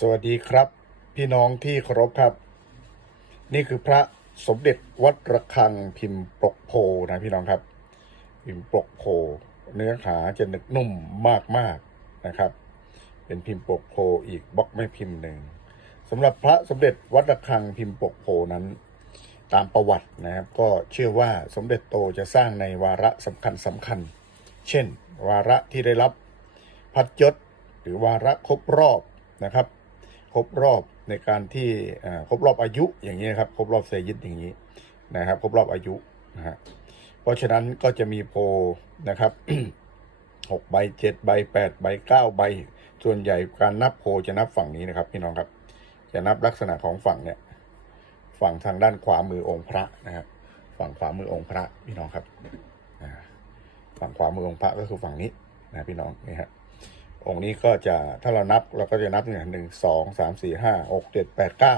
สวัสดีครับ พี่น้องที่เคารพครับ นี่คือพระสมเด็จวัดระฆังพิมพ์ปกโพนะพี่น้องครับ พิมพ์ปกโพเนื้อหาจะหนึกนุ่มมากๆนะครับ เป็นพิมพ์ปกโพอีกบล็อกไม่พิมพ์หนึ่งสำหรับพระสมเด็จวัดระฆังพิมพ์ปกโพนั้น ตามประวัตินะครับ ก็เชื่อว่าสมเด็จโตจะสร้างในวาระสำคัญสำคัญ เช่น วาระที่ได้รับพัดยศหรือวาระครบรอบนะครับ ครบรอบในการที่ครบรอบอายุอย่างนี้ครับครบรอบเซยิดอย่างนี้นะครับครบรอบอายุนะฮะเพราะฉะนั้นก็จะมีโพนะครับหกใบเจ็ดใบแปดใบเก้าใบ ส่วนใหญ่การนับโพจะนับฝั่งนี้นะครับ พี่น้องครับ จะนับลักษณะของฝั่งเนี่ย ฝั่งทางด้านขวามือองค์พระนะครับฝั่งขวามือองค์พระพี่น้องครับฝั่งขวามือองค์พระก็คือฝั่งนี้นะพี่น้องนี่ฮะ องค์นี้ก็จะถ้าเรานับเราก็จะนับเนี่ยหนึ่งสองสามสี่ห้าหกเจ็ดแปดเก้า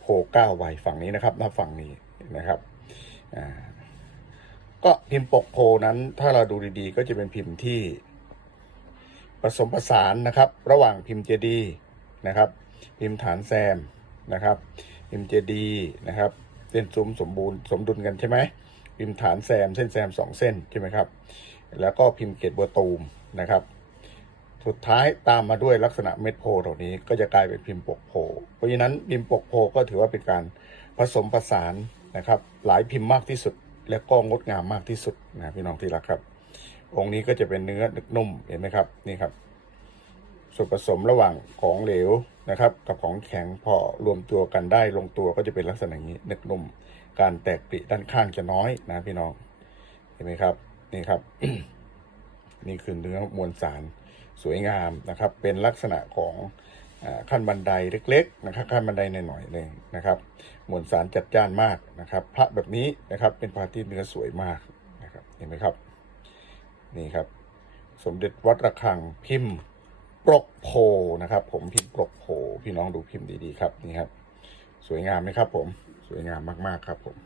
โพเก้าใบฝั่งนี้นะครับนับฝั่งนี้นะครับก็พิมพ์ปกโพนั้นถ้าเราดูดีๆ ก็จะเป็นพิมพ์ที่ผสมผสานนะครับ ระหว่างพิมพ์เจดีย์นะครับ พิมพ์ฐานแซมนะครับ พิมพ์เจดีย์นะครับ เส้นซุ้มสมบูรณ์สมดุลกันใช่ไหมพิมพ์ฐานแซมเส้นแซมสองเส้นใช่ไหมครับ แล้วก็พิมพ์เกตบัวตูมนะครับ สุดท้ายตามมาด้วยลักษณะเม็ดโพเหล่านี้ก็จะกลายเป็นพิมพ์ปกโพ เพราะฉะนั้นพิมพ์ปกโพก็ถือว่าเป็นการผสมผสานนะครับ หลายพิมพ์มากที่สุด และก็งดงามมากที่สุดนะพี่น้องที่รักครับ องค์นี้ก็จะเป็นเนื้อนึกนุ่มเห็นไหมครับนี่ครับส่วนผสมระหว่างของเหลวนะครับ กับของแข็งพอรวมตัวกันได้ลงตัวก็จะเป็นลักษณะนี้นึกนุ่ม การแตกปริด้านข้างจะน้อยนะพี่น้องเห็นไหมครับนี่ครับ นี่คือเนื้อมวลสาร สวยงามนะครับ เป็นลักษณะของอขั้นบันไดเล็กๆนะครับขั้นบันไดหน่อยๆหนึ่งนะครับมวลสารจัดจ้านมากนะครับ พระแบบนี้นะครับเป็นพระที่เนื้อสวยมากนะครับเห็นไหมครับนี่ครับ สมเด็จวัดระฆังพิมพ์ปรกโพนะครับ ผมพิมพ์ปรกโพพี่น้องดูพิมพ์ดีๆครับนี่ครับ สวยงามไหมครับ ผมสวยงามมากๆครับผม